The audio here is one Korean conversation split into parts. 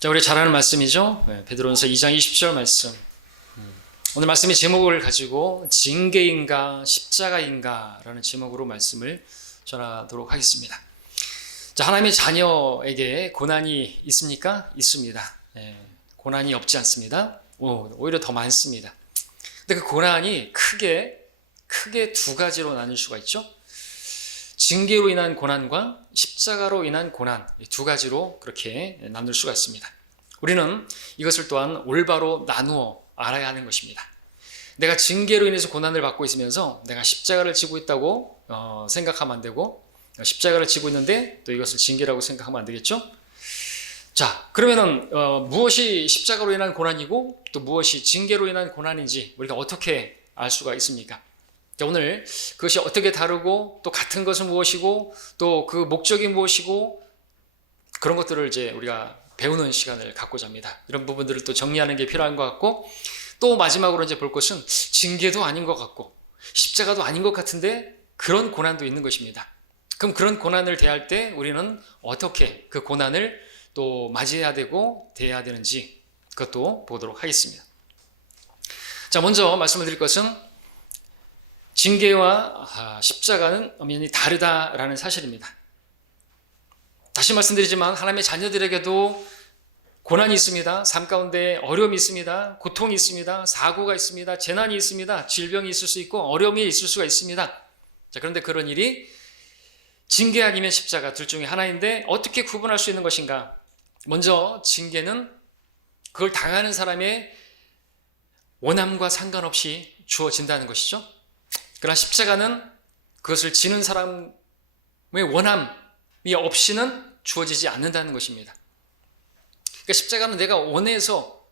자, 우리 잘 아는 말씀이죠. 베드로전서 2장 20절 말씀. 오늘 말씀의 제목을 가지고 징계인가 십자가인가 라는 제목으로 말씀을 전하도록 하겠습니다. 자, 하나님의 자녀에게 고난이 있습니까? 있습니다. 고난이 없지 않습니다. 오히려 더 많습니다. 근데 그 고난이 크게 두 가지로 나눌 수가 있죠. 징계로 인한 고난과 십자가로 인한 고난, 두 가지로 그렇게 나눌 수가 있습니다. 우리는 이것을 또한 올바로 나누어 알아야 하는 것입니다. 내가 징계로 인해서 고난을 받고 있으면서 내가 십자가를 지고 있다고 생각하면 안 되고, 십자가를 지고 있는데 또 이것을 징계라고 생각하면 안 되겠죠? 자, 그러면은 무엇이 십자가로 인한 고난이고 또 무엇이 징계로 인한 고난인지 우리가 어떻게 알 수가 있습니까? 자, 오늘 그것이 어떻게 다르고 또 같은 것은 무엇이고 또 그 목적이 무엇이고 그런 것들을 이제 우리가 배우는 시간을 갖고자 합니다. 이런 부분들을 또 정리하는 게 필요한 것 같고, 또 마지막으로 이제 볼 것은 징계도 아닌 것 같고 십자가도 아닌 것 같은데 그런 고난도 있는 것입니다. 그럼 그런 고난을 대할 때 우리는 어떻게 그 고난을 또 맞이해야 되고 대해야 되는지 그것도 보도록 하겠습니다. 자, 먼저 말씀을 드릴 것은 징계와 십자가는 엄연히 다르다라는 사실입니다. 다시 말씀드리지만 하나님의 자녀들에게도 고난이 있습니다. 삶 가운데 어려움이 있습니다. 고통이 있습니다. 사고가 있습니다. 재난이 있습니다. 질병이 있을 수 있고 어려움이 있을 수가 있습니다. 자, 그런데 그런 일이 징계 아니면 십자가 둘 중에 하나인데 어떻게 구분할 수 있는 것인가? 먼저 징계는 그걸 당하는 사람의 원함과 상관없이 주어진다는 것이죠. 그러나 십자가는 그것을 지는 사람의 원함이 없이는 주어지지 않는다는 것입니다. 그러니까 십자가는 내가 원해서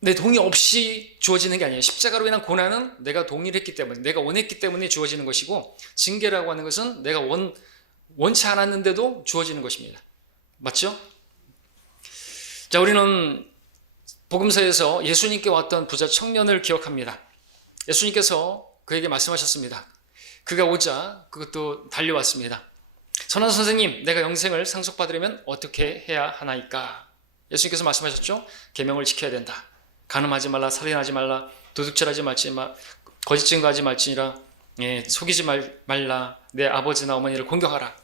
내 동의 없이 주어지는 게 아니에요. 십자가로 인한 고난은 내가 동의를 했기 때문에, 내가 원했기 때문에 주어지는 것이고, 징계라고 하는 것은 내가 원치 않았는데도 주어지는 것입니다. 맞죠? 자, 우리는 복음서에서 예수님께 왔던 부자 청년을 기억합니다. 예수님께서 그에게 말씀하셨습니다. 그가 오자 그것도 달려왔습니다. 선한 선생님, 내가 영생을 상속받으려면 어떻게 해야 하나이까? 예수님께서 말씀하셨죠. 계명을 지켜야 된다. 간음하지 말라, 살인하지 말라, 도둑질하지 말지마, 거짓 증거하지 말지니라, 속이지 말라, 내 아버지나 어머니를 공경하라.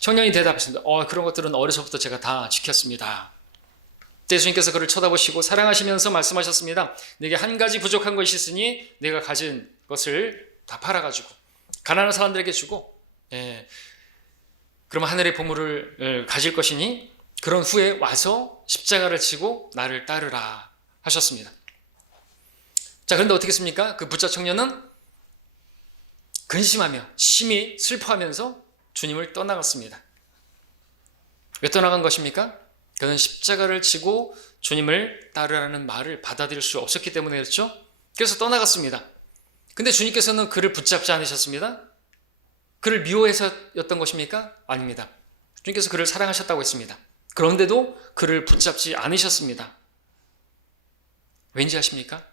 청년이 대답했습니다. 그런 것들은 어려서부터 제가 다 지켰습니다. 예수님께서 그를 쳐다보시고 사랑하시면서 말씀하셨습니다. 내게 한 가지 부족한 것이 있으니 내가 가진 것을 다 팔아가지고 가난한 사람들에게 주고, 그러면 하늘의 보물을 가질 것이니 그런 후에 와서 십자가를 지고 나를 따르라 하셨습니다. 자, 그런데 어떻게 했습니까? 그 부자 청년은 근심하며 심히 슬퍼하면서 주님을 떠나갔습니다. 왜 떠나간 것입니까? 그는 십자가를 지고 주님을 따르라는 말을 받아들일 수 없었기 때문에 그렇죠? 그래서 떠나갔습니다. 근데 주님께서는 그를 붙잡지 않으셨습니다. 그를 미워해서였던 것입니까? 아닙니다. 주님께서 그를 사랑하셨다고 했습니다. 그런데도 그를 붙잡지 않으셨습니다. 왠지 아십니까?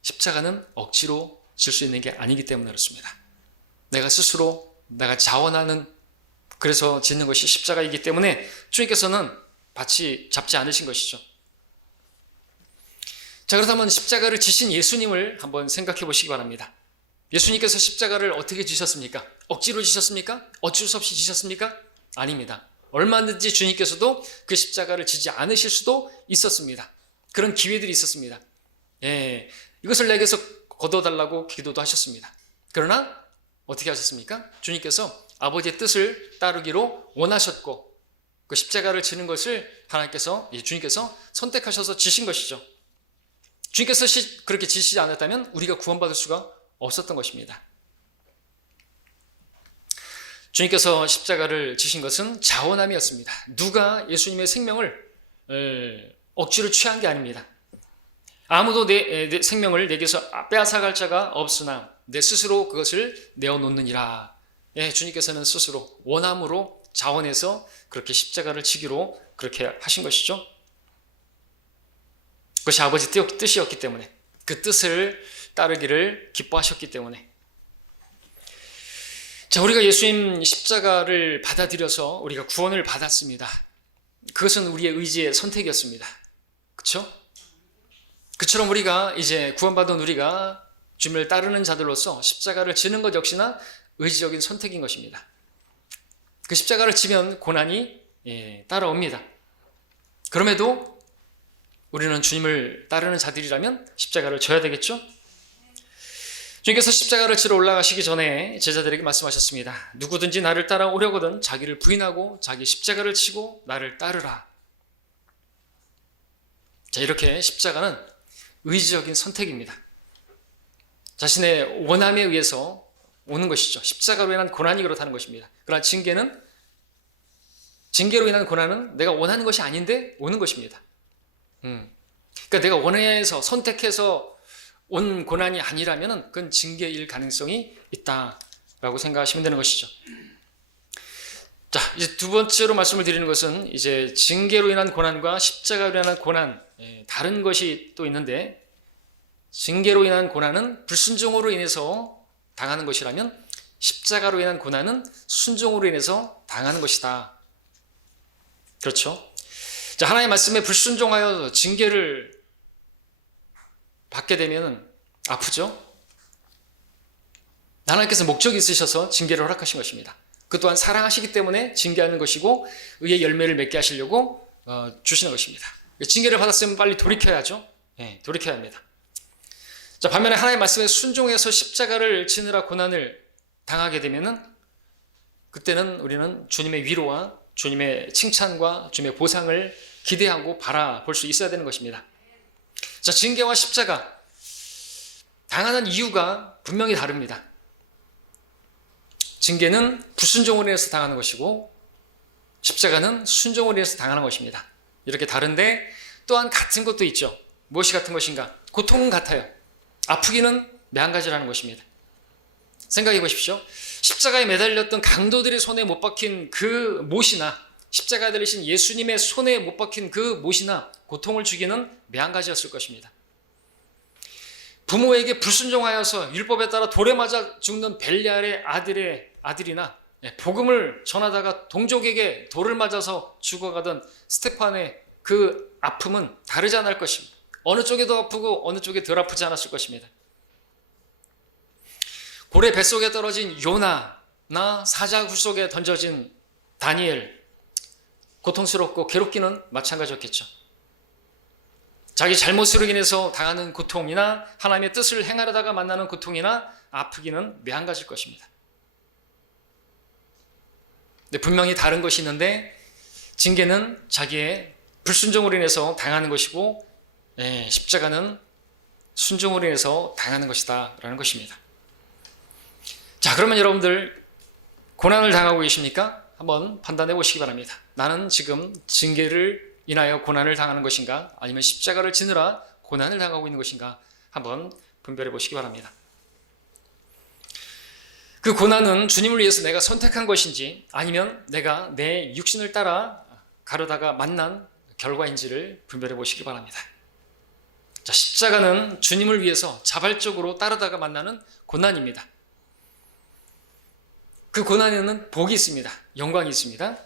십자가는 억지로 질 수 있는 게 아니기 때문에 그렇습니다. 내가 자원하는, 그래서 짓는 것이 십자가이기 때문에 주님께서는 잡지 않으신 것이죠. 자, 그렇다면 십자가를 지신 예수님을 한번 생각해 보시기 바랍니다. 예수님께서 십자가를 어떻게 지셨습니까? 억지로 지셨습니까? 어쩔 수 없이 지셨습니까? 아닙니다. 얼마든지 주님께서도 그 십자가를 지지 않으실 수도 있었습니다. 그런 기회들이 있었습니다. 이것을 내게서 거둬달라고 기도도 하셨습니다. 그러나 어떻게 하셨습니까? 주님께서 아버지의 뜻을 따르기로 원하셨고 그 십자가를 지는 것을 주님께서 선택하셔서 지신 것이죠. 주님께서 그렇게 지시지 않았다면 우리가 구원받을 수가 없었던 것입니다. 주님께서 십자가를 지신 것은 자원함이었습니다. 누가 예수님의 생명을 억지로 취한 게 아닙니다. 아무도 내 생명을 내게서 빼앗아갈 자가 없으나 내 스스로 그것을 내어놓느니라. 주님께서는 스스로 원함으로 자원해서 그렇게 십자가를 지기로 그렇게 하신 것이죠. 그것이 아버지 뜻이었기 때문에, 그 뜻을 따르기를 기뻐하셨기 때문에. 자, 우리가 예수님 십자가를 받아들여서 우리가 구원을 받았습니다. 그것은 우리의 의지의 선택이었습니다. 그렇죠? 그처럼 우리가 이제 구원받은 우리가 주님을 따르는 자들로서 십자가를 지는 것 역시나 의지적인 선택인 것입니다. 그 십자가를 지면 고난이 따라옵니다. 그럼에도 우리는 주님을 따르는 자들이라면 십자가를 져야 되겠죠? 주님께서 십자가를 지러 올라가시기 전에 제자들에게 말씀하셨습니다. 누구든지 나를 따라오려거든 자기를 부인하고 자기 십자가를 지고 나를 따르라. 자, 이렇게 십자가는 의지적인 선택입니다. 자신의 원함에 의해서 오는 것이죠. 십자가로 인한 고난이 그렇다는 것입니다. 그러나 징계로 인한 고난은 내가 원하는 것이 아닌데 오는 것입니다. 그러니까 내가 원해서 선택해서 온 고난이 아니라면 그건 징계일 가능성이 있다라고 생각하시면 되는 것이죠. 자, 이제 두 번째로 말씀을 드리는 것은 이제 징계로 인한 고난과 십자가로 인한 고난, 다른 것이 또 있는데, 징계로 인한 고난은 불순종으로 인해서 당하는 것이라면 십자가로 인한 고난은 순종으로 인해서 당하는 것이다. 그렇죠? 자, 하나님의 말씀에 불순종하여 징계를 받게 되면 아프죠? 하나님께서 목적이 있으셔서 징계를 허락하신 것입니다. 그 또한 사랑하시기 때문에 징계하는 것이고 의의 열매를 맺게 하시려고 주시는 것입니다. 징계를 받았으면 빨리 돌이켜야죠. 돌이켜야 합니다. 자, 반면에 하나님의 말씀에 순종해서 십자가를 지느라 고난을 당하게 되면은 그때는 우리는 주님의 위로와 주님의 칭찬과 주님의 보상을 기대하고 바라볼 수 있어야 되는 것입니다. 자, 징계와 십자가 당하는 이유가 분명히 다릅니다. 징계는 불순종으로 인해서 당하는 것이고 십자가는 순종으로 인해서 당하는 것입니다. 이렇게 다른데 또한 같은 것도 있죠. 무엇이 같은 것인가? 고통은 같아요. 아프기는 매한가지라는 것입니다. 생각해 보십시오. 십자가에 매달렸던 강도들의 손에 못 박힌 그 못이나 십자가에 달리신 예수님의 손에 못 박힌 그 못이나 고통을 주기는 매한가지였을 것입니다. 부모에게 불순종하여서 율법에 따라 돌에 맞아 죽는 벨리알의 아들이나 복음을 전하다가 동족에게 돌을 맞아서 죽어가던 스테판의 그 아픔은 다르지 않을 것입니다. 어느 쪽에 더 아프고 어느 쪽에 덜 아프지 않았을 것입니다. 고래 뱃속에 떨어진 요나나 사자굴 속에 던져진 다니엘, 고통스럽고 괴롭기는 마찬가지였겠죠. 자기 잘못으로 인해서 당하는 고통이나 하나님의 뜻을 행하려다가 만나는 고통이나 아프기는 매한가지일 것입니다. 근데 분명히 다른 것이 있는데 징계는 자기의 불순종으로 인해서 당하는 것이고 십자가는 순종으로 인해서 당하는 것이다 라는 것입니다. 자, 그러면 여러분들 고난을 당하고 계십니까? 한번 판단해 보시기 바랍니다. 나는 지금 징계를 인하여 고난을 당하는 것인가? 아니면 십자가를 지느라 고난을 당하고 있는 것인가? 한번 분별해 보시기 바랍니다. 그 고난은 주님을 위해서 내가 선택한 것인지 아니면 내가 내 육신을 따라 가려다가 만난 결과인지를 분별해 보시기 바랍니다. 자, 십자가는 주님을 위해서 자발적으로 따르다가 만나는 고난입니다. 그 고난에는 복이 있습니다. 영광이 있습니다.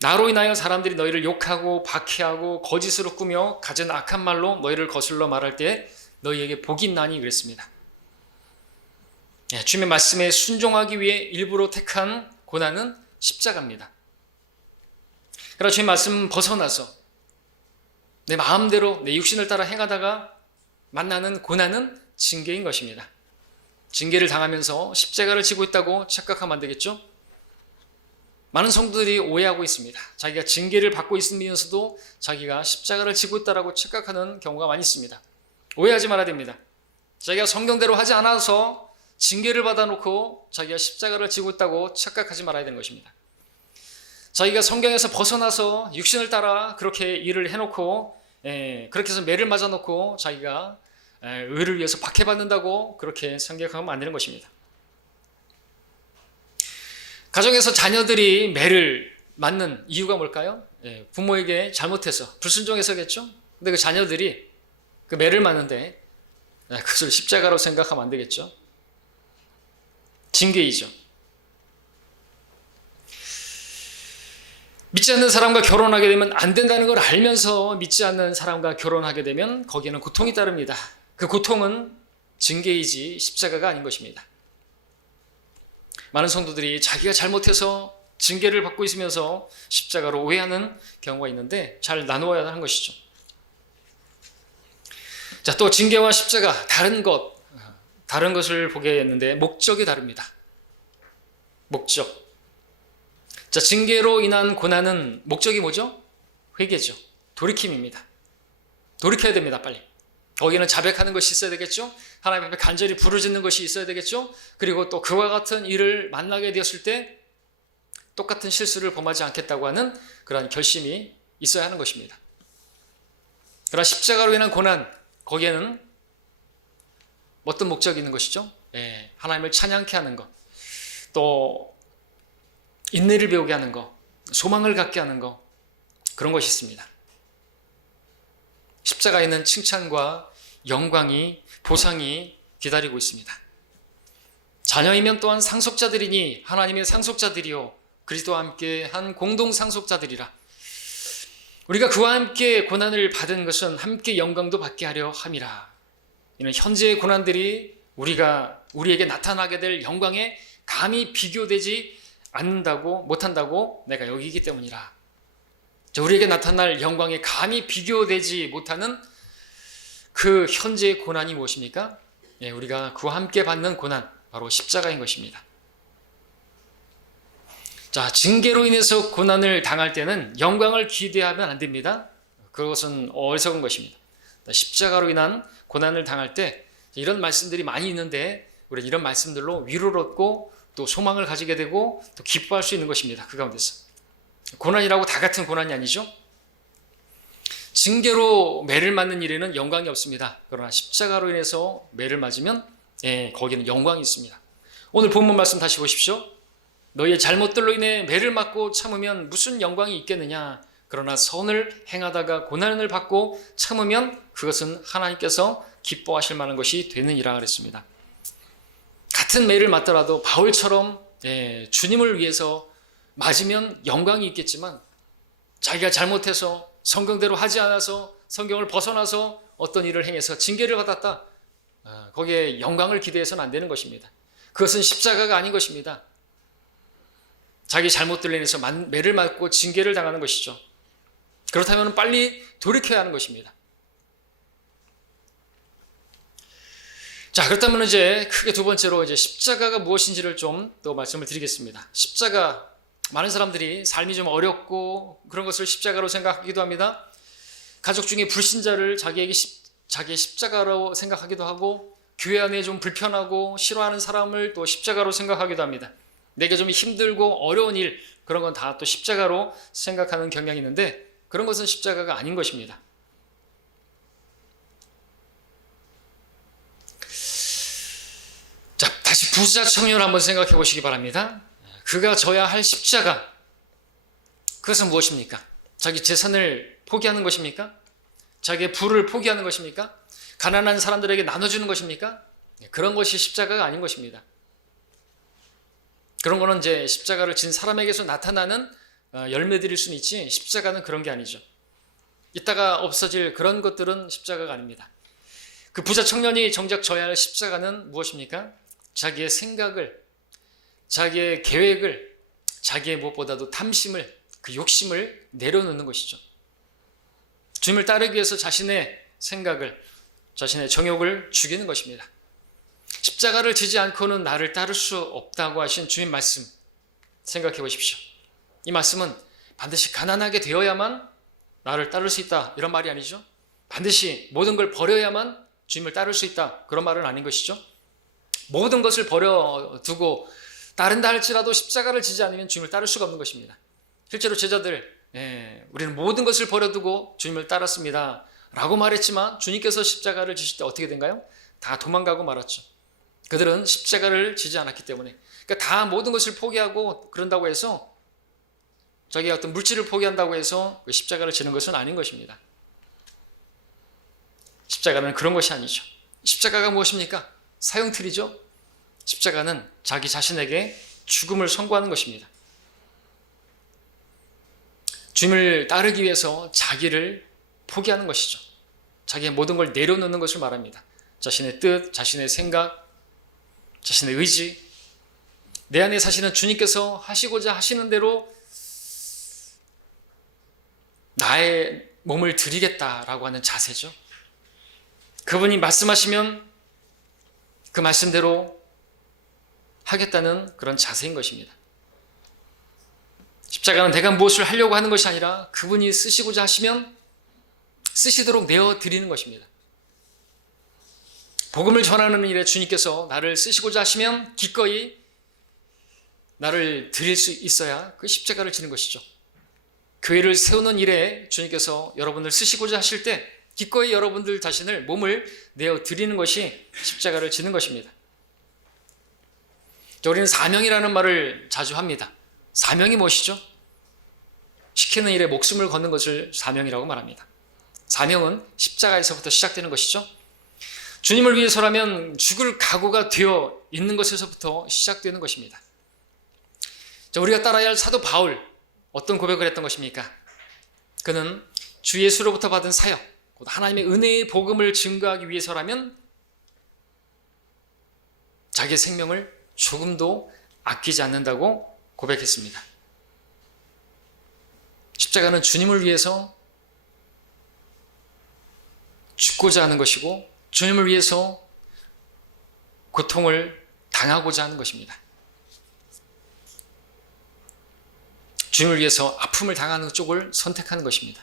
나로 인하여 사람들이 너희를 욕하고 박해하고 거짓으로 꾸며 갖은 악한 말로 너희를 거슬러 말할 때 너희에게 복이 있나니 그랬습니다. 주님의 말씀에 순종하기 위해 일부러 택한 고난은 십자가입니다. 그러나 주님의 말씀 벗어나서 내 마음대로 내 육신을 따라 행하다가 만나는 고난은 징계인 것입니다. 징계를 당하면서 십자가를 지고 있다고 착각하면 안 되겠죠? 많은 성도들이 오해하고 있습니다. 자기가 징계를 받고 있으면서도 자기가 십자가를 지고 있다고 착각하는 경우가 많이 있습니다. 오해하지 말아야 됩니다. 자기가 성경대로 하지 않아서 징계를 받아놓고 자기가 십자가를 지고 있다고 착각하지 말아야 되는 것입니다. 자기가 성경에서 벗어나서 육신을 따라 그렇게 일을 해놓고 그렇게 해서 매를 맞아놓고 자기가 의를 위해서 박해받는다고 그렇게 생각하면 안 되는 것입니다. 가정에서 자녀들이 매를 맞는 이유가 뭘까요? 부모에게 잘못해서 불순종해서겠죠? 근데 그 자녀들이 그 매를 맞는데 그것을 십자가로 생각하면 안 되겠죠? 징계이죠. 믿지 않는 사람과 결혼하게 되면 안 된다는 걸 알면서 믿지 않는 사람과 결혼하게 되면 거기에는 고통이 따릅니다. 그 고통은 징계이지 십자가가 아닌 것입니다. 많은 성도들이 자기가 잘못해서 징계를 받고 있으면서 십자가로 오해하는 경우가 있는데 잘 나누어야 하는 것이죠. 자, 또 징계와 십자가 다른 것을 보게 했는데 목적이 다릅니다. 목적. 자, 징계로 인한 고난은 목적이 뭐죠? 회개죠. 돌이킴입니다. 돌이켜야 됩니다, 빨리. 거기는 자백하는 것이 있어야 되겠죠? 하나님 앞에 간절히 부르짖는 것이 있어야 되겠죠? 그리고 또 그와 같은 일을 만나게 되었을 때 똑같은 실수를 범하지 않겠다고 하는 그러한 결심이 있어야 하는 것입니다. 그러나 십자가로 인한 고난, 거기에는 어떤 목적이 있는 것이죠? 하나님을 찬양케 하는 것, 또 인내를 배우게 하는 것, 소망을 갖게 하는 것, 그런 것이 있습니다. 십자가에 있는 칭찬과 영광이, 보상이 기다리고 있습니다. 자녀이면 또한 상속자들이니 하나님의 상속자들이요 그리스도와 함께 한 공동 상속자들이라. 우리가 그와 함께 고난을 받은 것은 함께 영광도 받게 하려 함이라. 이는 현재의 고난들이 우리에게 나타나게 될 영광에 감히 비교되지 않는다고, 못한다고 내가 여기기 때문이라. 우리에게 나타날 영광에 감히 비교되지 못하는 그 현재의 고난이 무엇입니까? 우리가 그와 함께 받는 고난, 바로 십자가인 것입니다. 자, 징계로 인해서 고난을 당할 때는 영광을 기대하면 안 됩니다. 그것은 어리석은 것입니다. 십자가로 인한 고난을 당할 때 이런 말씀들이 많이 있는데 우리는 이런 말씀들로 위로를 얻고 또 소망을 가지게 되고 또 기뻐할 수 있는 것입니다. 그 가운데서. 고난이라고 다 같은 고난이 아니죠. 징계로 매를 맞는 일에는 영광이 없습니다. 그러나 십자가로 인해서 매를 맞으면 거기는 영광이 있습니다. 오늘 본문 말씀 다시 보십시오. 너희의 잘못들로 인해 매를 맞고 참으면 무슨 영광이 있겠느냐. 그러나 선을 행하다가 고난을 받고 참으면 그것은 하나님께서 기뻐하실 만한 것이 되느니라 그랬습니다. 같은 매를 맞더라도 바울처럼 주님을 위해서 맞으면 영광이 있겠지만 자기가 잘못해서 성경대로 하지 않아서 성경을 벗어나서 어떤 일을 행해서 징계를 받았다. 거기에 영광을 기대해서는 안 되는 것입니다. 그것은 십자가가 아닌 것입니다. 자기 잘못들로 인해서 매를 맞고 징계를 당하는 것이죠. 그렇다면 빨리 돌이켜야 하는 것입니다. 자, 그렇다면 이제 크게 두 번째로 이제 십자가가 무엇인지를 좀 또 말씀을 드리겠습니다. 십자가, 많은 사람들이 삶이 좀 어렵고 그런 것을 십자가로 생각하기도 합니다. 가족 중에 불신자를 자기의 십자가로 생각하기도 하고, 교회 안에 좀 불편하고 싫어하는 사람을 또 십자가로 생각하기도 합니다. 내게 좀 힘들고 어려운 일, 그런 건 다 또 십자가로 생각하는 경향이 있는데 그런 것은 십자가가 아닌 것입니다. 자, 다시 부자 청년 한번 생각해 보시기 바랍니다. 그가 져야 할 십자가, 그것은 무엇입니까? 자기 재산을 포기하는 것입니까? 자기의 부를 포기하는 것입니까? 가난한 사람들에게 나눠주는 것입니까? 그런 것이 십자가가 아닌 것입니다. 그런 거는 이제 십자가를 진 사람에게서 나타나는 열매들일 수는 있지, 십자가는 그런 게 아니죠. 이따가 없어질 그런 것들은 십자가가 아닙니다. 그 부자 청년이 정작 져야 할 십자가는 무엇입니까? 자기의 생각을, 자기의 계획을, 자기의 무엇보다도 탐심을, 그 욕심을 내려놓는 것이죠. 주님을 따르기 위해서 자신의 생각을, 자신의 정욕을 죽이는 것입니다. 십자가를 지지 않고는 나를 따를 수 없다고 하신 주님 말씀 생각해 보십시오. 이 말씀은 반드시 가난하게 되어야만 나를 따를 수 있다, 이런 말이 아니죠. 반드시 모든 걸 버려야만 주님을 따를 수 있다, 그런 말은 아닌 것이죠. 모든 것을 버려두고 따른다 할지라도 십자가를 지지 않으면 주님을 따를 수가 없는 것입니다. 실제로 제자들, 우리는 모든 것을 버려두고 주님을 따랐습니다 라고 말했지만 주님께서 십자가를 지실 때 어떻게 된가요? 다 도망가고 말았죠. 그들은 십자가를 지지 않았기 때문에. 그러니까 다 모든 것을 포기하고 그런다고 해서, 자기가 어떤 물질을 포기한다고 해서 그 십자가를 지는 것은 아닌 것입니다. 십자가는 그런 것이 아니죠. 십자가가 무엇입니까? 사형틀이죠. 십자가는 자기 자신에게 죽음을 선고하는 것입니다. 주님을 따르기 위해서 자기를 포기하는 것이죠. 자기의 모든 걸 내려놓는 것을 말합니다. 자신의 뜻, 자신의 생각, 자신의 의지, 내 안에 사시는 주님께서 하시고자 하시는 대로 나의 몸을 드리겠다라고 하는 자세죠. 그분이 말씀하시면 그 말씀대로 하겠다는 그런 자세인 것입니다. 십자가는 내가 무엇을 하려고 하는 것이 아니라 그분이 쓰시고자 하시면 쓰시도록 내어드리는 것입니다. 복음을 전하는 일에 주님께서 나를 쓰시고자 하시면 기꺼이 나를 드릴 수 있어야 그 십자가를 지는 것이죠. 교회를 세우는 일에 주님께서 여러분을 쓰시고자 하실 때 기꺼이 여러분들 자신을 몸을 내어드리는 것이 십자가를 지는 것입니다. 우리는 사명이라는 말을 자주 합니다. 사명이 무엇이죠? 시키는 일에 목숨을 거는 것을 사명이라고 말합니다. 사명은 십자가에서부터 시작되는 것이죠. 주님을 위해서라면 죽을 각오가 되어 있는 것에서부터 시작되는 것입니다. 우리가 따라야 할 사도 바울, 어떤 고백을 했던 것입니까? 그는 주 예수로부터 받은 사역, 곧 하나님의 은혜의 복음을 증거하기 위해서라면 자기의 생명을 조금도 아끼지 않는다고 고백했습니다. 십자가는 주님을 위해서 죽고자 하는 것이고 주님을 위해서 고통을 당하고자 하는 것입니다. 주님을 위해서 아픔을 당하는 쪽을 선택하는 것입니다.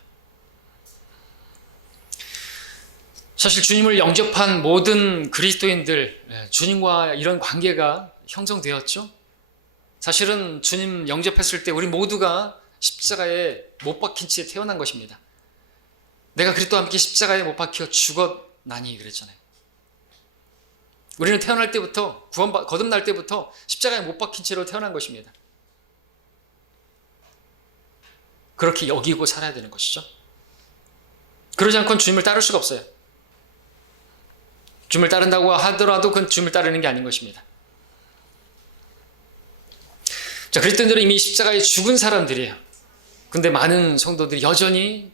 사실 주님을 영접한 모든 그리스도인들, 주님과 이런 관계가 형성되었죠. 사실은 주님 영접했을 때 우리 모두가 십자가에 못 박힌 채 태어난 것입니다. 내가 그리스도와 함께 십자가에 못 박혀 죽었나니 그랬잖아요. 우리는 태어날 때부터 거듭날 때부터 십자가에 못 박힌 채로 태어난 것입니다. 그렇게 여기고 살아야 되는 것이죠. 그러지 않고는 주님을 따를 수가 없어요. 주님을 따른다고 하더라도 그건 주님을 따르는 게 아닌 것입니다. 자, 그리스도인들은 이미 십자가에 죽은 사람들이에요. 근데 많은 성도들이 여전히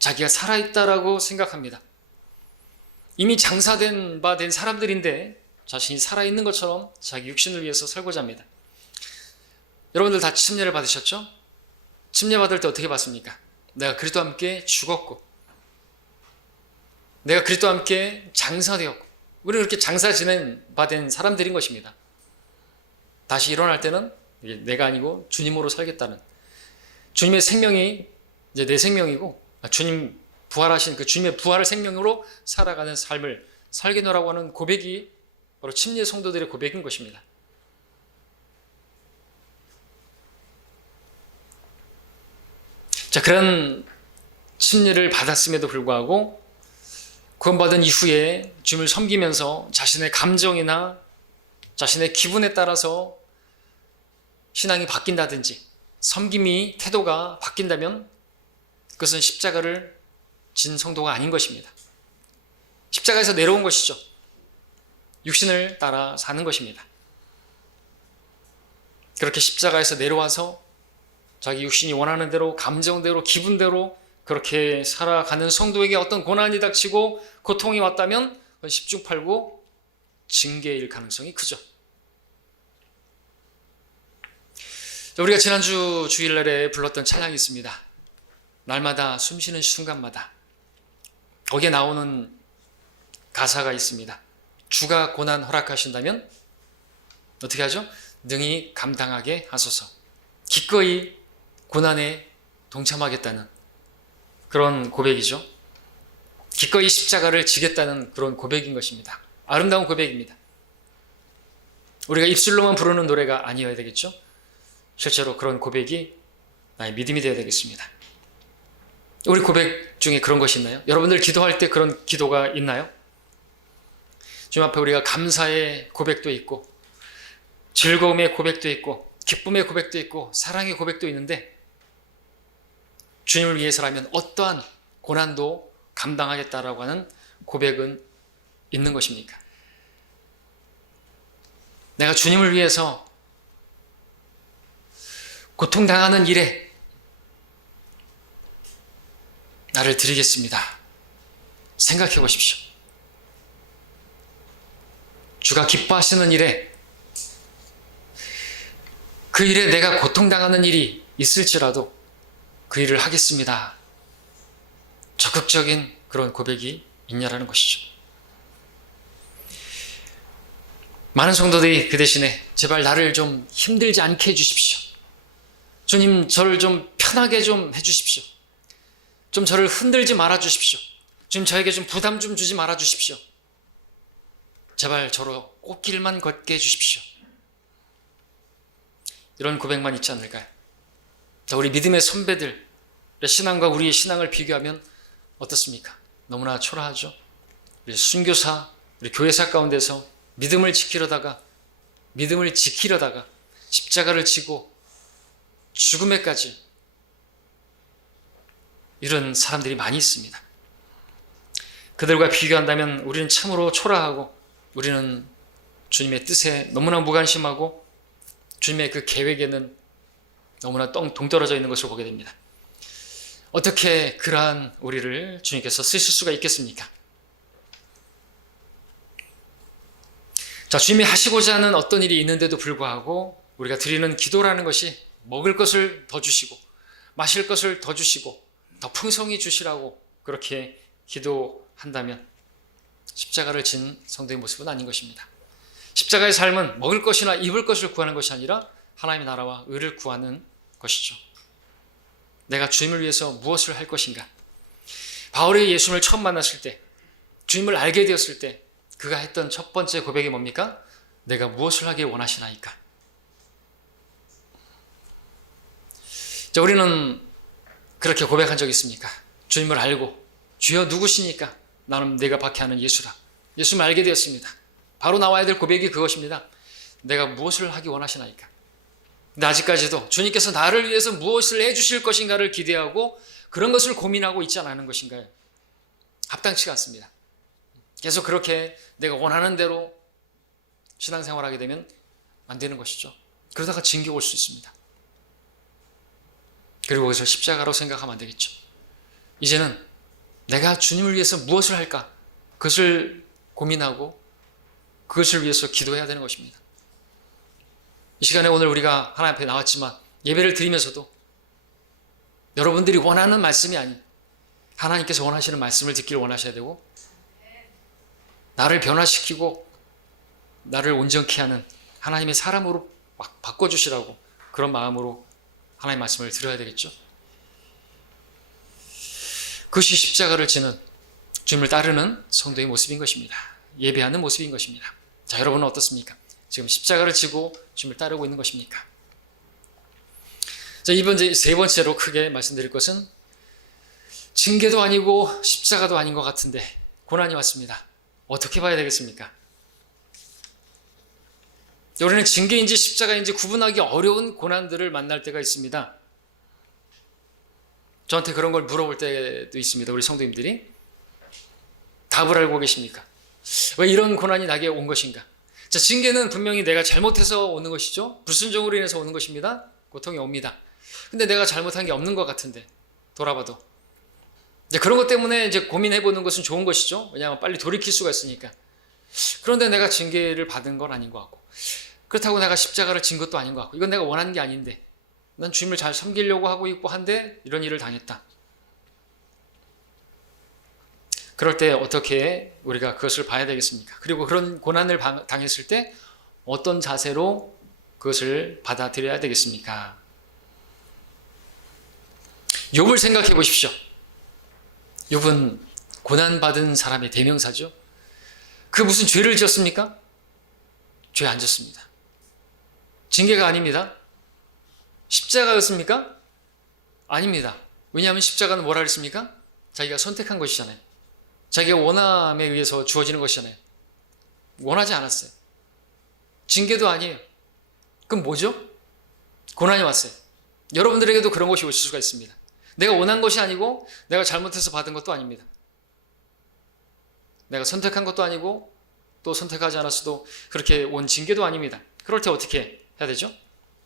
자기가 살아있다라고 생각합니다. 이미 장사된 바 된 사람들인데 자신이 살아있는 것처럼 자기 육신을 위해서 살고자 합니다. 여러분들 다 침례를 받으셨죠? 침례 받을 때 어떻게 받습니까? 내가 그리스도와 함께 죽었고 내가 그리스도와 함께 장사되었고 우리는 그렇게 장사 지낸 바 된 사람들인 것입니다. 다시 일어날 때는 내가 아니고 주님으로 살겠다는 주님의 생명이 이제 내 생명이고 주님 부활하신 그 주님의 부활을 생명으로 살아가는 삶을 살겠노라고 하는 고백이 바로 침례 성도들의 고백인 것입니다. 자, 그런 침례를 받았음에도 불구하고 구원받은 이후에 주님을 섬기면서 자신의 감정이나 자신의 기분에 따라서 신앙이 바뀐다든지 섬김이 태도가 바뀐다면 그것은 십자가를 진 성도가 아닌 것입니다. 십자가에서 내려온 것이죠. 육신을 따라 사는 것입니다. 그렇게 십자가에서 내려와서 자기 육신이 원하는 대로 감정대로 기분대로 그렇게 살아가는 성도에게 어떤 고난이 닥치고 고통이 왔다면 그건 십중팔구 징계일 가능성이 크죠. 우리가 지난주 주일날에 불렀던 찬양이 있습니다. 날마다 숨쉬는 순간마다 거기에 나오는 가사가 있습니다. 주가 고난 허락하신다면 어떻게 하죠? 능히 감당하게 하소서. 기꺼이 고난에 동참하겠다는 그런 고백이죠. 기꺼이 십자가를 지겠다는 그런 고백인 것입니다. 아름다운 고백입니다. 우리가 입술로만 부르는 노래가 아니어야 되겠죠. 실제로 그런 고백이 나의 믿음이 되어야 되겠습니다. 우리 고백 중에 그런 것이 있나요? 여러분들 기도할 때 그런 기도가 있나요? 주님 앞에 우리가 감사의 고백도 있고 즐거움의 고백도 있고 기쁨의 고백도 있고 사랑의 고백도 있는데 주님을 위해서라면 어떠한 고난도 감당하겠다라고 하는 고백은 있는 것입니까? 내가 주님을 위해서 고통당하는 일에 나를 드리겠습니다. 생각해 보십시오. 주가 기뻐하시는 일에, 그 일에 내가 고통당하는 일이 있을지라도 그 일을 하겠습니다. 적극적인 그런 고백이 있냐라는 것이죠. 많은 성도들이 그 대신에 제발 나를 좀 힘들지 않게 해주십시오. 주님, 저를 좀 편하게 좀 해주십시오. 좀 저를 흔들지 말아주십시오. 주님, 저에게 좀 부담 좀 주지 말아주십시오. 제발 저로 꽃길만 걷게 해주십시오. 이런 고백만 있지 않을까요? 우리 믿음의 선배들의 신앙과 우리의 신앙을 비교하면 어떻습니까? 너무나 초라하죠. 우리 순교사, 우리 교회사 가운데서 믿음을 지키려다가 십자가를 지고 죽음에까지 이런 사람들이 많이 있습니다. 그들과 비교한다면 우리는 참으로 초라하고, 우리는 주님의 뜻에 너무나 무관심하고 주님의 그 계획에는 너무나 동떨어져 있는 것을 보게 됩니다. 어떻게 그러한 우리를 주님께서 쓰실 수가 있겠습니까? 자, 주님이 하시고자 하는 어떤 일이 있는데도 불구하고 우리가 드리는 기도라는 것이 먹을 것을 더 주시고 마실 것을 더 주시고 더 풍성히 주시라고 그렇게 기도한다면 십자가를 진 성도의 모습은 아닌 것입니다. 십자가의 삶은 먹을 것이나 입을 것을 구하는 것이 아니라 하나님의 나라와 의를 구하는 것이죠. 내가 주님을 위해서 무엇을 할 것인가? 바울이 예수님을 처음 만났을 때, 주님을 알게 되었을 때 그가 했던 첫 번째 고백이 뭡니까? 내가 무엇을 하길 원하시나이까? 자, 우리는 그렇게 고백한 적이 있습니까? 주님을 알고 주여 누구시니까? 나는 내가 박해하는 예수라. 예수님을 알게 되었습니다. 바로 나와야 될 고백이 그것입니다. 내가 무엇을 하기 원하시나이까? 근데 아직까지도 주님께서 나를 위해서 무엇을 해주실 것인가를 기대하고 그런 것을 고민하고 있지 않은 것인가요? 합당치가 않습니다. 계속 그렇게 내가 원하는 대로 신앙생활하게 되면 안 되는 것이죠. 그러다가 징계 올 수 있습니다. 그리고 거기서 십자가로 생각하면 안 되겠죠. 이제는 내가 주님을 위해서 무엇을 할까? 그것을 고민하고 그것을 위해서 기도해야 되는 것입니다. 이 시간에 오늘 우리가 하나님 앞에 나왔지만 예배를 드리면서도 여러분들이 원하는 말씀이 아닌 하나님께서 원하시는 말씀을 듣기를 원하셔야 되고, 나를 변화시키고 나를 온전케 하는 하나님의 사람으로 막 바꿔주시라고 그런 마음으로 하나님의 말씀을 들어야 되겠죠. 그것이 십자가를 지는 주님을 따르는 성도의 모습인 것입니다. 예배하는 모습인 것입니다. 자, 여러분은 어떻습니까? 지금 십자가를 지고 주님을 따르고 있는 것입니까? 자, 세 번째로 크게 말씀드릴 것은 징계도 아니고 십자가도 아닌 것 같은데 고난이 왔습니다. 어떻게 봐야 되겠습니까? 우리는 징계인지 십자가인지 구분하기 어려운 고난들을 만날 때가 있습니다. 저한테 그런 걸 물어볼 때도 있습니다. 우리 성도님들이 답을 알고 계십니까? 왜 이런 고난이 나게 온 것인가? 자, 징계는 분명히 내가 잘못해서 오는 것이죠. 불순종으로 인해서 오는 것입니다. 고통이 옵니다. 근데 내가 잘못한 게 없는 것 같은데 돌아봐도 이제 그런 것 때문에 이제 고민해보는 것은 좋은 것이죠. 왜냐하면 빨리 돌이킬 수가 있으니까. 그런데 내가 징계를 받은 건 아닌 것 같고, 그렇다고 내가 십자가를 진 것도 아닌 것 같고, 이건 내가 원하는 게 아닌데 난 주님을 잘 섬기려고 하고 있고 한데 이런 일을 당했다. 그럴 때 어떻게 우리가 그것을 봐야 되겠습니까? 그리고 그런 고난을 당했을 때 어떤 자세로 그것을 받아들여야 되겠습니까? 욥을 생각해 보십시오. 욥은 고난받은 사람의 대명사죠. 그 무슨 죄를 지었습니까? 죄 안 지었습니다. 징계가 아닙니다. 십자가였습니까? 아닙니다. 왜냐하면 십자가는 뭐라 그랬습니까? 자기가 선택한 것이잖아요. 자기가 원함에 의해서 주어지는 것이잖아요. 원하지 않았어요. 징계도 아니에요. 그럼 뭐죠? 고난이 왔어요. 여러분들에게도 그런 것이 올 수가 있습니다. 내가 원한 것이 아니고 내가 잘못해서 받은 것도 아닙니다. 내가 선택한 것도 아니고 또 선택하지 않았어도 그렇게 온 징계도 아닙니다. 그럴 때 어떻게 해야 되죠?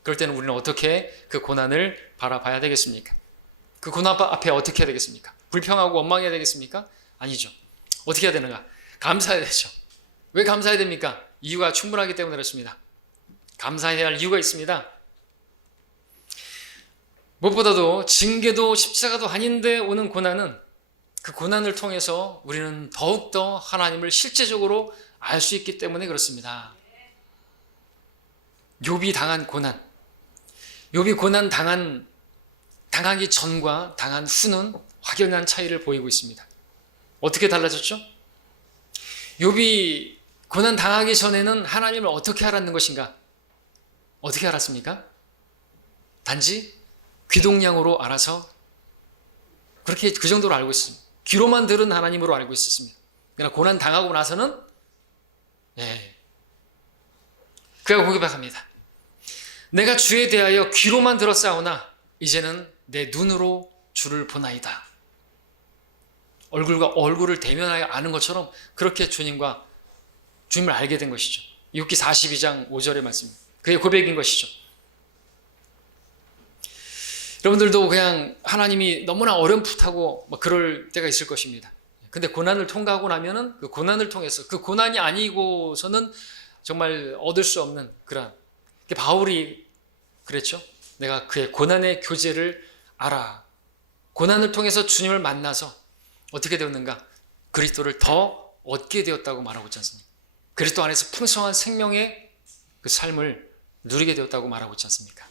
그럴 때는 우리는 어떻게 그 고난을 바라봐야 되겠습니까? 그 고난 앞에 어떻게 해야 되겠습니까? 불평하고 원망해야 되겠습니까? 아니죠. 어떻게 해야 되는가? 감사해야 되죠. 왜 감사해야 됩니까? 이유가 충분하기 때문에 그렇습니다. 감사해야 할 이유가 있습니다. 무엇보다도 징계도 십자가도 아닌데 오는 고난은, 그 고난을 통해서 우리는 더욱더 하나님을 실제적으로 알 수 있기 때문에 그렇습니다. 욥이 당한 고난, 욥이 고난 당하기 전과 당한 후는 확연한 차이를 보이고 있습니다. 어떻게 달라졌죠? 욥이 고난 당하기 전에는 하나님을 어떻게 알았는 것인가? 어떻게 알았습니까? 단지 귀동냥으로 알아서 그렇게 그 정도로 알고 있습니다. 귀로만 들은 하나님으로 알고 있었습니다. 그러나 고난 당하고 나서는 그가 고백합니다. 내가 주에 대하여 귀로만 들었사오나 이제는 내 눈으로 주를 보나이다. 얼굴과 얼굴을 대면하여 아는 것처럼 그렇게 주님을 알게 된 것이죠. 욥기 42장 5절의 말씀입니다. 그의 고백인 것이죠. 여러분들도 그냥 하나님이 너무나 어렴풋하고 그럴 때가 있을 것입니다. 근데 고난을 통과하고 나면은 그 고난을 통해서, 그 고난이 아니고서는 정말 얻을 수 없는 그런, 바울이 그랬죠. 내가 그의 고난의 교제를 알아. 고난을 통해서 주님을 만나서 어떻게 되었는가? 그리스도를 더 얻게 되었다고 말하고 있지 않습니까? 그리스도 안에서 풍성한 생명의 그 삶을 누리게 되었다고 말하고 있지 않습니까?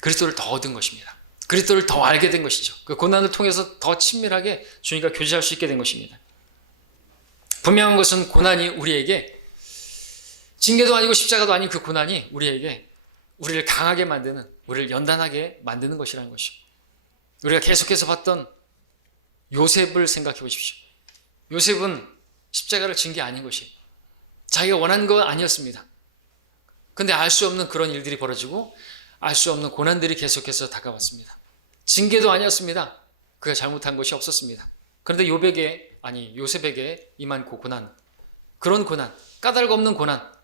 그리스도를 더 얻은 것입니다. 그리스도를 더 알게 된 것이죠. 그 고난을 통해서 더 친밀하게 주님과 교제할 수 있게 된 것입니다. 분명한 것은 고난이 우리에게, 징계도 아니고 십자가도 아닌 그 고난이 우리를 강하게 만드는, 우리를 연단하게 만드는 것이라는 것이죠. 우리가 계속해서 봤던 요셉을 생각해 보십시오. 요셉은 십자가를 진 게 아닌 것이에요. 자기가 원한 건 아니었습니다. 근데 알 수 없는 그런 일들이 벌어지고 알 수 없는 고난들이 계속해서 다가왔습니다. 징계도 아니었습니다. 그가 잘못한 것이 없었습니다. 그런데 요셉에게 임한 고난, 그런 고난, 까닭 없는 고난,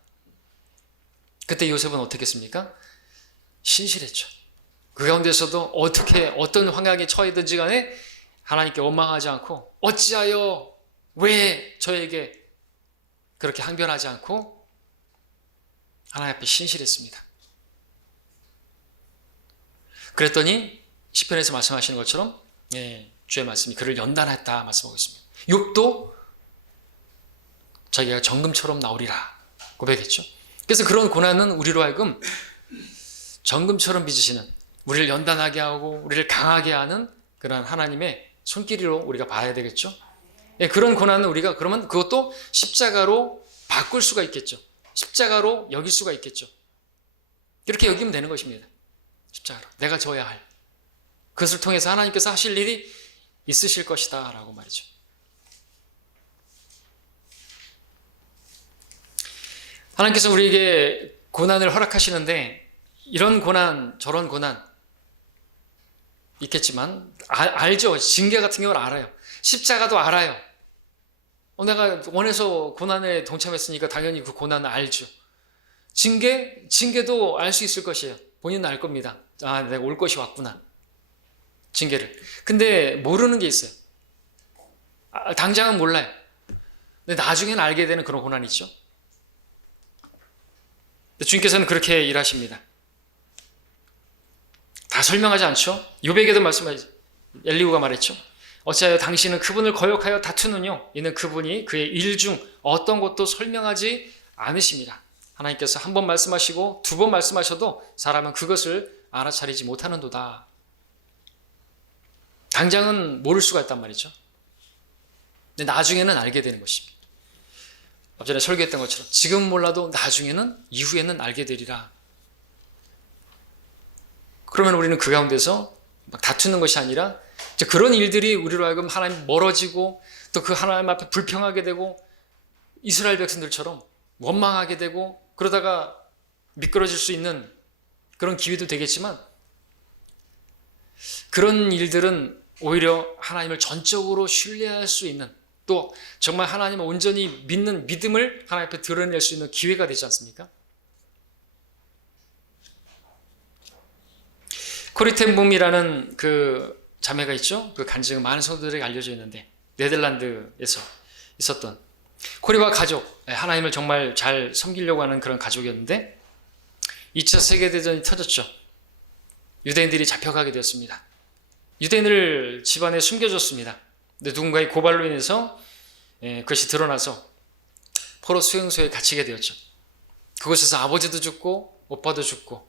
그때 요셉은 어떻게 했습니까? 신실했죠. 그 가운데서도 어떤 환경에 처해든지 간에 하나님께 원망하지 않고, 어찌하여 왜 저에게 그렇게 항변하지 않고 하나님 앞에 신실했습니다. 그랬더니 시편에서 말씀하시는 것처럼 주의 말씀이 그를 연단했다 말씀하고 있습니다. 욥도 자기가 정금처럼 나오리라 고백했죠. 그래서 그런 고난은 우리로 하여금 정금처럼 빚으시는, 우리를 연단하게 하고 우리를 강하게 하는 그런 하나님의 손길이로 우리가 봐야 되겠죠. 그런 고난은 우리가 그러면 그것도 십자가로 바꿀 수가 있겠죠. 십자가로 여길 수가 있겠죠. 이렇게 여기면 되는 것입니다. 십자가로 내가 져야 할, 그것을 통해서 하나님께서 하실 일이 있으실 것이다 라고 말이죠. 하나님께서 우리에게 고난을 허락하시는데 이런 고난 저런 고난 있겠지만 알죠. 징계 같은 경우는 알아요. 십자가도 알아요. 내가 원해서 고난에 동참했으니까 당연히 그 고난을 알죠. 징계도 알 수 있을 것이에요. 본인은 알 겁니다. 내가 올 것이 왔구나. 징계를. 근데 모르는 게 있어요. 당장은 몰라요. 근데 나중에는 알게 되는 그런 고난이 있죠. 주님께서는 그렇게 일하십니다. 다 설명하지 않죠. 욥에게도 말씀하죠. 엘리후가 말했죠. 어찌하여 당신은 그분을 거역하여 다투느뇨? 이는 그분이 그의 일 중 어떤 것도 설명하지 않으십니다. 하나님께서 한 번 말씀하시고 두 번 말씀하셔도 사람은 그것을 알아차리지 못하는도다. 당장은 모를 수가 있단 말이죠. 근데 나중에는 알게 되는 것입니다. 앞전에 설교했던 것처럼 지금 몰라도 나중에는, 이후에는 알게 되리라. 그러면 우리는 그 가운데서 막 다투는 것이 아니라 그런 일들이 우리로 하여금 하나님 멀어지고 또 그 하나님 앞에 불평하게 되고 이스라엘 백성들처럼 원망하게 되고 그러다가 미끄러질 수 있는 그런 기회도 되겠지만, 그런 일들은 오히려 하나님을 전적으로 신뢰할 수 있는, 또 정말 하나님을 온전히 믿는 믿음을 하나님 앞에 드러낼 수 있는 기회가 되지 않습니까? 코리 텐붐이라는 그 자매가 있죠. 그 간증은 많은 성도들에게 알려져 있는데 네덜란드에서 있었던 코리와 가족, 하나님을 정말 잘 섬기려고 하는 그런 가족이었는데 2차 세계대전이 터졌죠. 유대인들이 잡혀가게 되었습니다. 유대인을 집안에 숨겨줬습니다. 근데 누군가의 고발로 인해서 그것이 드러나서 포로 수용소에 갇히게 되었죠. 그곳에서 아버지도 죽고 오빠도 죽고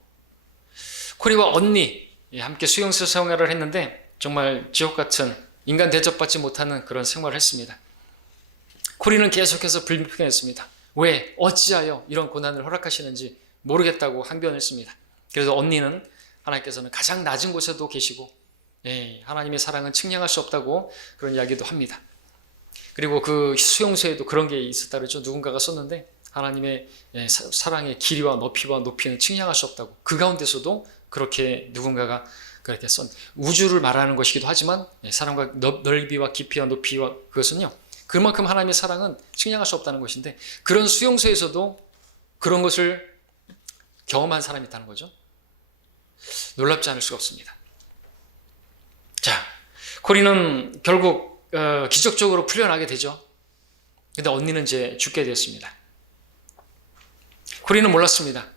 코리와 언니 함께 수용소 생활을 했는데 정말 지옥 같은 인간 대접받지 못하는 그런 생활을 했습니다. 코리는 계속해서 불평했습니다. 왜 어찌하여 이런 고난을 허락하시는지 모르겠다고 항변했습니다. 그래서 언니는 하나님께서는 가장 낮은 곳에도 계시고 하나님의 사랑은 측량할 수 없다고 그런 이야기도 합니다. 그리고 그 수용소에도 그런 게 있었다 그랬죠. 누군가가 썼는데 하나님의 사랑의 길이와 높이와 높이는 측량할 수 없다고. 그 가운데서도 그렇게 누군가가 그렇게 쓴 우주를 말하는 것이기도 하지만 사랑과 넓이와 깊이와 높이와 그것은요. 그만큼 하나님의 사랑은 측량할 수 없다는 것인데 그런 수용소에서도 그런 것을 경험한 사람이 있다는 거죠. 놀랍지 않을 수가 없습니다. 자, 코리는 결국 기적적으로 풀려나게 되죠. 근데 언니는 이제 죽게 되었습니다. 코리는 몰랐습니다.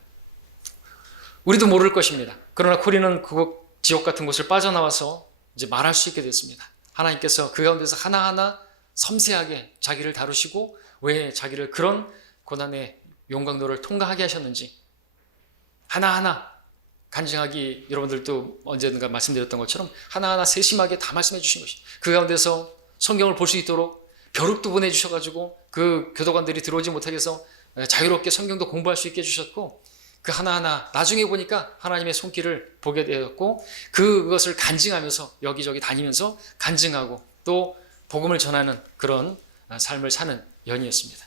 우리도 모를 것입니다. 그러나 코리는 그 지옥 같은 곳을 빠져나와서 이제 말할 수 있게 됐습니다. 하나님께서 그 가운데서 하나하나 섬세하게 자기를 다루시고 왜 자기를 그런 고난의 용광로를 통과하게 하셨는지 하나하나 간증하기 여러분들도 언젠가 말씀드렸던 것처럼 하나하나 세심하게 다 말씀해 주신 것이 그 가운데서 성경을 볼 수 있도록 벼룩도 보내주셔가지고 그 교도관들이 들어오지 못하게 해서 자유롭게 성경도 공부할 수 있게 해주셨고 그 하나하나 나중에 보니까 하나님의 손길을 보게 되었고 그것을 간증하면서 여기저기 다니면서 간증하고 또 복음을 전하는 그런 삶을 사는 연이었습니다.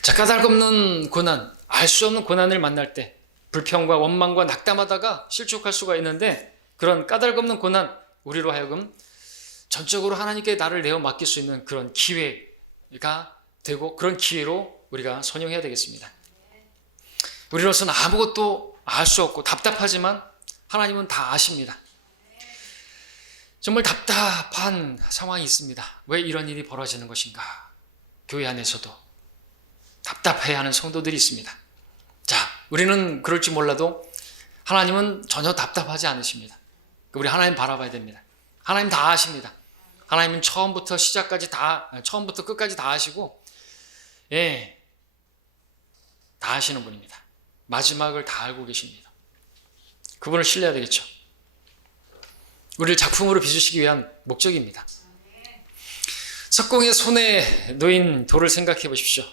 자, 까닭없는 고난, 알 수 없는 고난을 만날 때 불평과 원망과 낙담하다가 실족할 수가 있는데 그런 까닭없는 고난, 우리로 하여금 전적으로 하나님께 나를 내어 맡길 수 있는 그런 기회가 되고 그런 기회로 우리가 선용해야 되겠습니다. 우리로서는 아무것도 알 수 없고 답답하지만 하나님은 다 아십니다. 정말 답답한 상황이 있습니다. 왜 이런 일이 벌어지는 것인가? 교회 안에서도 답답해하는 성도들이 있습니다. 자, 우리는 그럴지 몰라도 하나님은 전혀 답답하지 않으십니다. 우리 하나님 바라봐야 됩니다. 하나님 다 아십니다. 하나님은 처음부터 시작까지 처음부터 끝까지 다 아시고, 다 아시는 분입니다. 마지막을 다 알고 계십니다. 그분을 신뢰해야 되겠죠. 우리를 작품으로 빚으시기 위한 목적입니다. 석공의 손에 놓인 돌을 생각해 보십시오.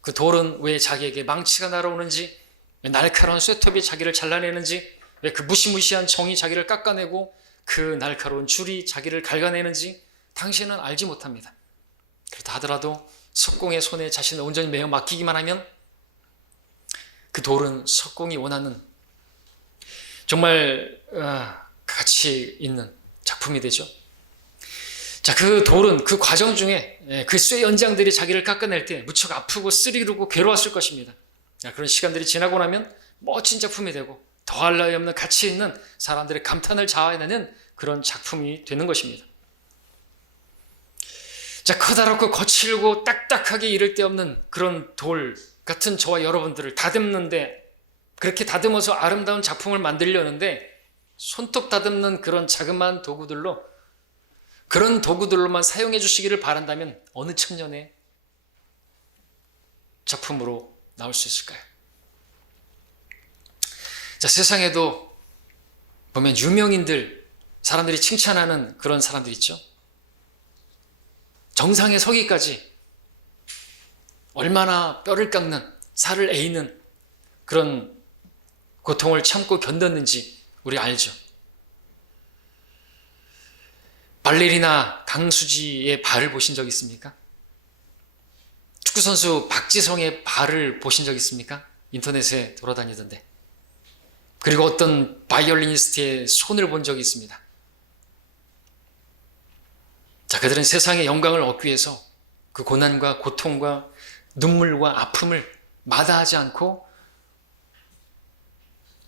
그 돌은 왜 자기에게 망치가 날아오는지, 왜 날카로운 쇠톱이 자기를 잘라내는지, 왜 그 무시무시한 정이 자기를 깎아내고 그 날카로운 줄이 자기를 갉아내는지 당신은 알지 못합니다. 그렇다 하더라도 석공의 손에 자신을 온전히 매어 맡기기만 하면 그 돌은 석공이 원하는 정말 가치 있는 작품이 되죠. 자, 그 돌은 그 과정 중에 그 쇠 연장들이 자기를 깎아낼 때 무척 아프고 쓰리르고 괴로웠을 것입니다. 그런 시간들이 지나고 나면 멋진 작품이 되고 더할 나위 없는 가치 있는 사람들의 감탄을 자아내는 그런 작품이 되는 것입니다. 자, 커다랗고 거칠고 딱딱하게 이를 데 없는 그런 돌 같은 저와 여러분들을 다듬는데, 그렇게 다듬어서 아름다운 작품을 만들려는데 손톱 다듬는 그런 자그마한 도구들로, 그런 도구들로만 사용해 주시기를 바란다면 어느 청년의 작품으로 나올 수 있을까요? 자, 세상에도 보면 유명인들, 사람들이 칭찬하는 그런 사람들 있죠. 정상에 서기까지 얼마나 뼈를 깎는, 살을 에이는 그런 고통을 참고 견뎠는지 우리 알죠. 발레리나 강수지의 발을 보신 적 있습니까? 축구선수 박지성의 발을 보신 적 있습니까? 인터넷에 돌아다니던데. 그리고 어떤 바이올리니스트의 손을 본 적이 있습니다. 자, 그들은 세상의 영광을 얻기 위해서 그 고난과 고통과 눈물과 아픔을 마다하지 않고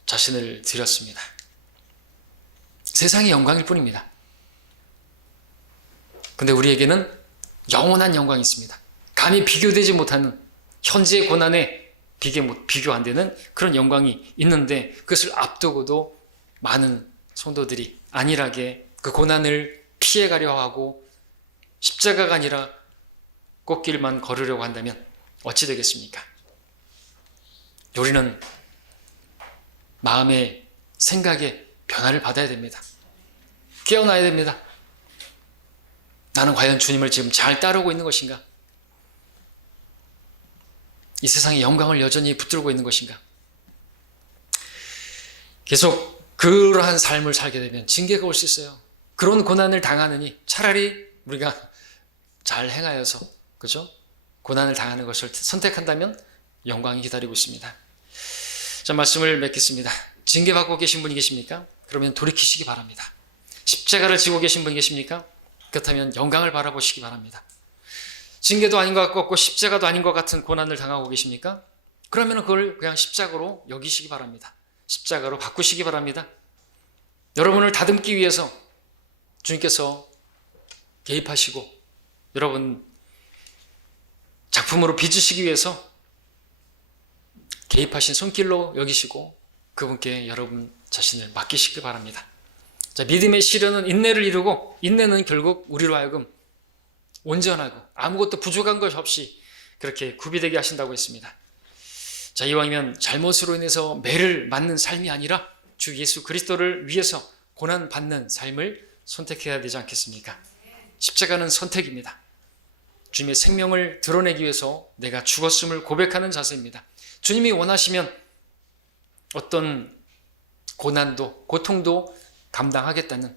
자신을 드렸습니다. 세상의 영광일 뿐입니다. 근데 우리에게는 영원한 영광이 있습니다. 감히 비교되지 못하는 현재의 고난에 비교 안 되는 그런 영광이 있는데 그것을 앞두고도 많은 성도들이 안일하게 그 고난을 피해가려 하고 십자가가 아니라 꽃길만 걸으려고 한다면 어찌 되겠습니까? 우리는 마음의 생각에 변화를 받아야 됩니다. 깨어나야 됩니다. 나는 과연 주님을 지금 잘 따르고 있는 것인가? 이 세상의 영광을 여전히 붙들고 있는 것인가? 계속 그러한 삶을 살게 되면 징계가 올 수 있어요. 그런 고난을 당하느니 차라리 우리가 잘 행하여서, 그죠? 고난을 당하는 것을 선택한다면 영광이 기다리고 있습니다. 자, 말씀을 맺겠습니다. 징계받고 계신 분이 계십니까? 그러면 돌이키시기 바랍니다. 십자가를 지고 계신 분이 계십니까? 그렇다면 영광을 바라보시기 바랍니다. 징계도 아닌 것 같고 십자가도 아닌 것 같은 고난을 당하고 계십니까? 그러면 그걸 그냥 십자가로 여기시기 바랍니다. 십자가로 바꾸시기 바랍니다. 여러분을 다듬기 위해서 주님께서 개입하시고 여러분 작품으로 빚으시기 위해서 개입하신 손길로 여기시고 그분께 여러분 자신을 맡기시기 바랍니다. 자, 믿음의 시련은 인내를 이루고 인내는 결국 우리로 하여금 온전하고 아무것도 부족한 것 없이 그렇게 구비되게 하신다고 했습니다. 자, 이왕이면 잘못으로 인해서 매를 맞는 삶이 아니라 주 예수 그리스도를 위해서 고난받는 삶을 선택해야 되지 않겠습니까? 십자가는 선택입니다. 주님의 생명을 드러내기 위해서 내가 죽었음을 고백하는 자세입니다. 주님이 원하시면 어떤 고난도 고통도 감당하겠다는,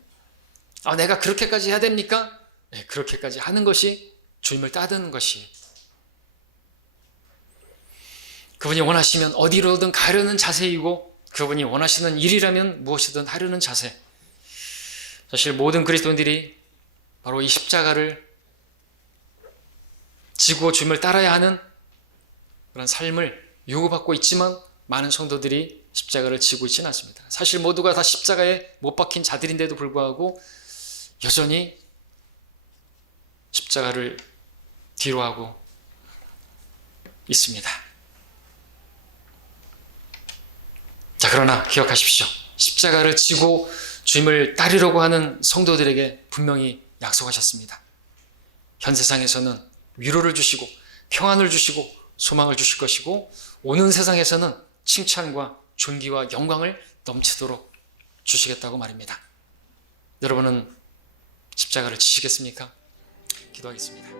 내가 그렇게까지 해야 됩니까? 네, 그렇게까지 하는 것이 주님을 따르는 것이에요. 그분이 원하시면 어디로든 가려는 자세이고 그분이 원하시는 일이라면 무엇이든 하려는 자세. 사실 모든 그리스도인들이 바로 이 십자가를 지고 주님을 따라야 하는 그런 삶을 요구받고 있지만 많은 성도들이 십자가를 지고 있지는 않습니다. 사실 모두가 다 십자가에 못 박힌 자들인데도 불구하고 여전히 십자가를 뒤로하고 있습니다. 자, 그러나 기억하십시오. 십자가를 지고 주님을 따르려고 하는 성도들에게 분명히 약속하셨습니다. 현 세상에서는 위로를 주시고 평안을 주시고 소망을 주실 것이고 오는 세상에서는 칭찬과 존귀와 영광을 넘치도록 주시겠다고 말입니다. 여러분은 십자가를 지시겠습니까? 기도하겠습니다.